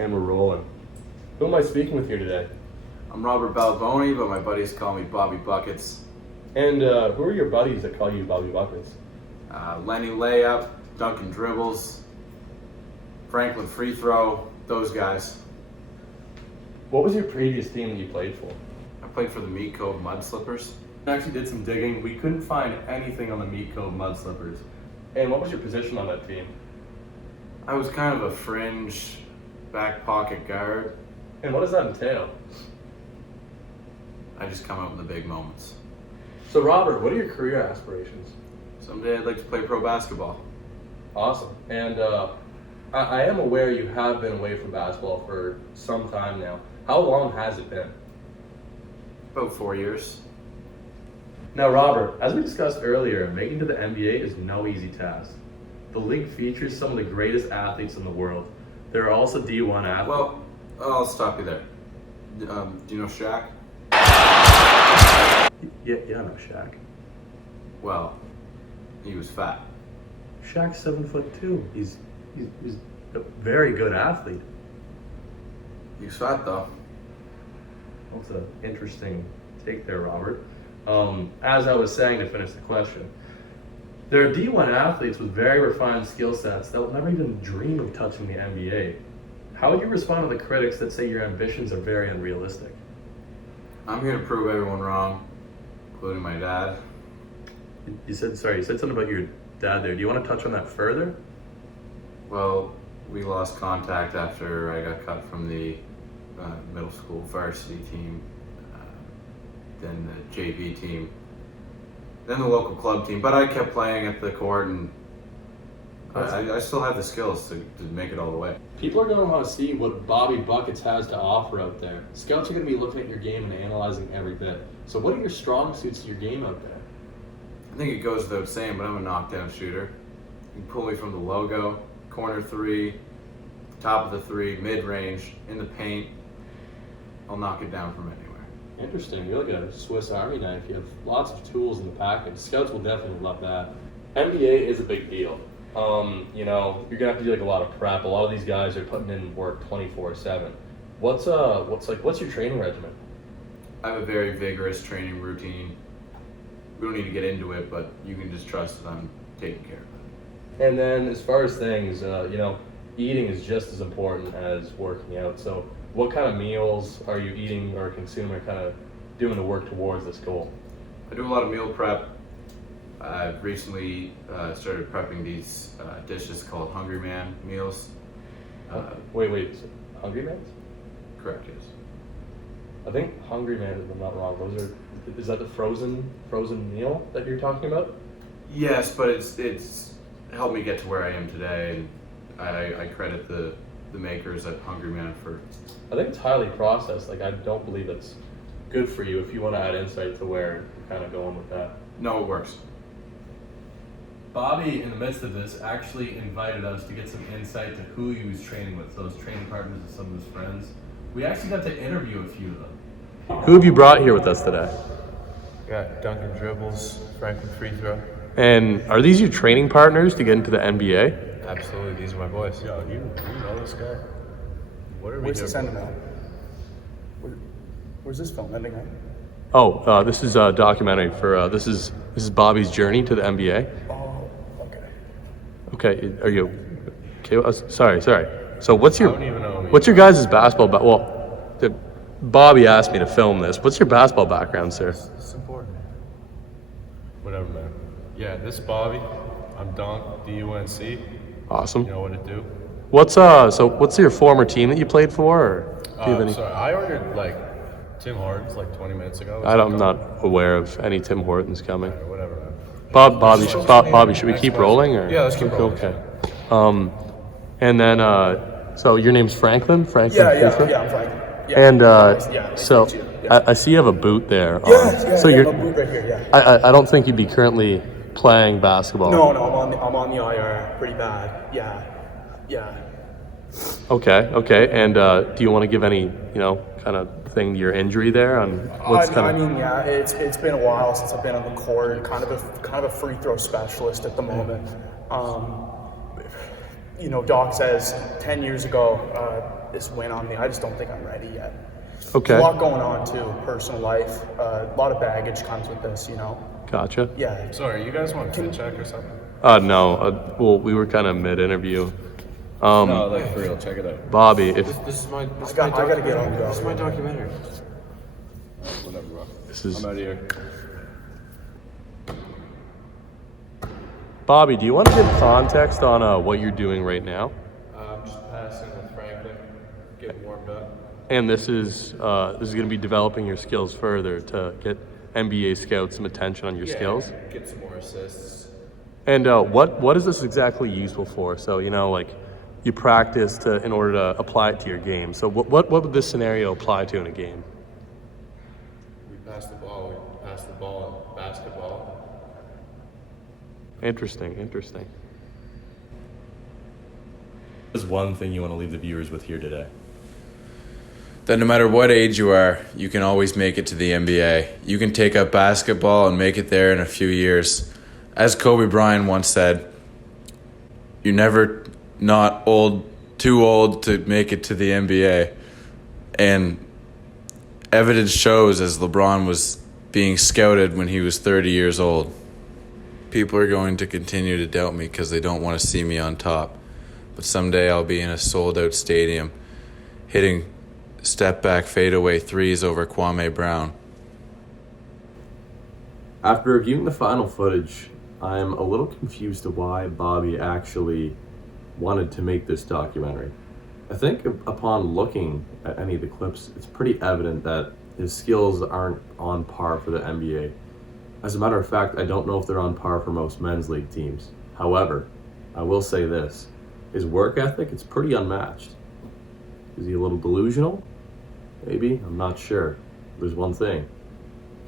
And we're rolling. Who am I speaking with here today? I'm Robert Balboni, but my buddies call me Bobby Buckets. And who are your buddies that call you Bobby Buckets? Lenny Layup, Duncan Dribbles, Franklin Free Throw, those guys. What was your previous team that you played for? I played for the Meat Cove Mud Slippers. I actually did some digging. We couldn't find anything on the Meat Cove Mud Slippers. And what was your position on that team? I was kind of a fringe back pocket guard. And what does that entail? I just come out in the big moments. So Robert, what are your career aspirations? Someday I'd like to play pro basketball. Awesome. And I am aware you have been away from basketball for some time now. How long has it been? About 4 years. Now, Robert, as we discussed earlier, making to the NBA is no easy task. The league features some of the greatest athletes in the world. There are also D1 athletes. Well, I'll stop you there. Do you know Shaq? Yeah, I know Shaq. Well, he was fat. Shaq's 7'2". He's a very good athlete. He was fat though. That's an interesting take there, Robert. As I was saying to finish the question, there are D1 athletes with very refined skill sets that will never even dream of touching the NBA. How would you respond to the critics that say your ambitions are very unrealistic? I'm here to prove everyone wrong, including my dad. You said something about your dad there. Do you want to touch on that further? Well, we lost contact after I got cut from the middle school varsity team, then the JV team, then the local club team. But I kept playing at the court, and I still have the skills to make it all the way. People are going to want to see what Bobby Buckets has to offer out there. Scouts are going to be looking at your game and analyzing every bit. So what are your strong suits of your game out there? I think it goes without saying, but I'm a knockdown shooter. You can pull me from the logo, corner three, top of the three, mid-range, in the paint. I'll knock it down from anywhere. Interesting. You're like a Swiss Army knife. You have lots of tools in the package. Scouts will definitely love that. NBA is a big deal. You're gonna have to do like a lot of prep. A lot of these guys are putting in work 24/7. What's your training regimen? I have a very vigorous training routine. We don't need to get into it, but you can just trust that I'm taking care of it. And then as far as things, eating is just as important as working out. So what kind of meals are you eating or consuming or kind of doing to work towards this goal? I do a lot of meal prep. I've recently started prepping these dishes called Hungry Man meals. Wait, Hungry Man's? Correct, yes. I think Hungry Man, if I'm not wrong, is that the frozen meal that you're talking about? Yes, but it's helped me get to where I am today, and I credit the makers at Hungry Man for. I think it's highly processed. Like, I don't believe it's good for you if you want to add insight to where you're kind of going with that. No, it works. Bobby, in the midst of this, actually invited us to get some insight to who he was training with, so his training partners and some of his friends. We actually got to interview a few of them. Who have you brought here with us today? Got Duncan Dribbles, Franklin Free Throw. And are these your training partners to get into the NBA? Absolutely, these are my boys. Yo, you know this guy? What are we Where's doing? this ending at? Where's this film ending at? Oh, this is a documentary for this is Bobby's journey to the NBA. Oh, okay. Okay, are you okay? Sorry. So what's your don't even know. what's your guys' basketball Bobby asked me to film this. What's your basketball background, sir? It's important. Whatever, man. Yeah, this is Bobby. I'm Dunk, D-U-N-C. Awesome. You know what to do. What's your former team that you played for? Or do you have any? Sorry, I ordered Tim Hortons 20 minutes ago. I'm not aware of any Tim Hortons coming. Or whatever, man. Bobby, should we keep rolling or? Yeah, let's keep rolling. Okay. And then so your name's Franklin? Franklin? Yeah, Free Throw? I'm fine. Yeah. And Yeah, so nice to meet you. Yeah. I see you have a boot there. So you're. I'm right here, yeah. I don't think you'd be currently playing basketball. No, I'm on the IR pretty bad. Yeah. Okay. And do you want to give any, kind of thing to your injury there on what's I mean, yeah, it's been a while since I've been on the court. Kind of a free throw specialist at the moment. Doc says 10 years ago, this win on me. I just don't think I'm ready yet. Okay. There's a lot going on too, personal life. A lot of baggage comes with this, you know. Gotcha. Yeah. Sorry, you guys want a fit check or something? No. Well, we were kind of mid-interview. No, like for real, check it out. Bobby, if This is my. I gotta get on the go. This is my documentary. Whatever, bro. this is I'm out of here. Bobby, do you want to give context on what you're doing right now? I'm just passing with Franklin, getting warmed up. And this is going to be developing your skills further to get NBA scouts some attention on your skills. Get some more assists. And what is this exactly useful for? So like you practice in order to apply it to your game. So what would this scenario apply to in a game? We pass the ball in basketball. Interesting. There's one thing you want to leave the viewers with here today. That no matter what age you are, you can always make it to the NBA. You can take up basketball and make it there in a few years. As Kobe Bryant once said, you're never not too old to make it to the NBA. And evidence shows as LeBron was being scouted when he was 30 years old. People are going to continue to doubt me because they don't want to see me on top. But someday I'll be in a sold-out stadium hitting step-back fadeaway threes over Kwame Brown. After reviewing the final footage, I'm a little confused to why Bobby actually wanted to make this documentary. I think upon looking at any of the clips, it's pretty evident that his skills aren't on par for the NBA. As a matter of fact, I don't know if they're on par for most men's league teams. However, I will say this. His work ethic is pretty unmatched. Is he a little delusional? Maybe, I'm not sure. There's one thing.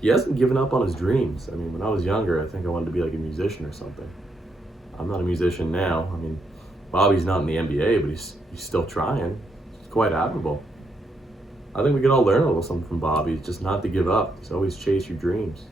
He hasn't given up on his dreams. I mean, when I was younger, I think I wanted to be like a musician or something. I'm not a musician now. I mean, Bobby's not in the NBA, but he's still trying. It's quite admirable. I think we could all learn a little something from Bobby, just not to give up. Just always chase your dreams.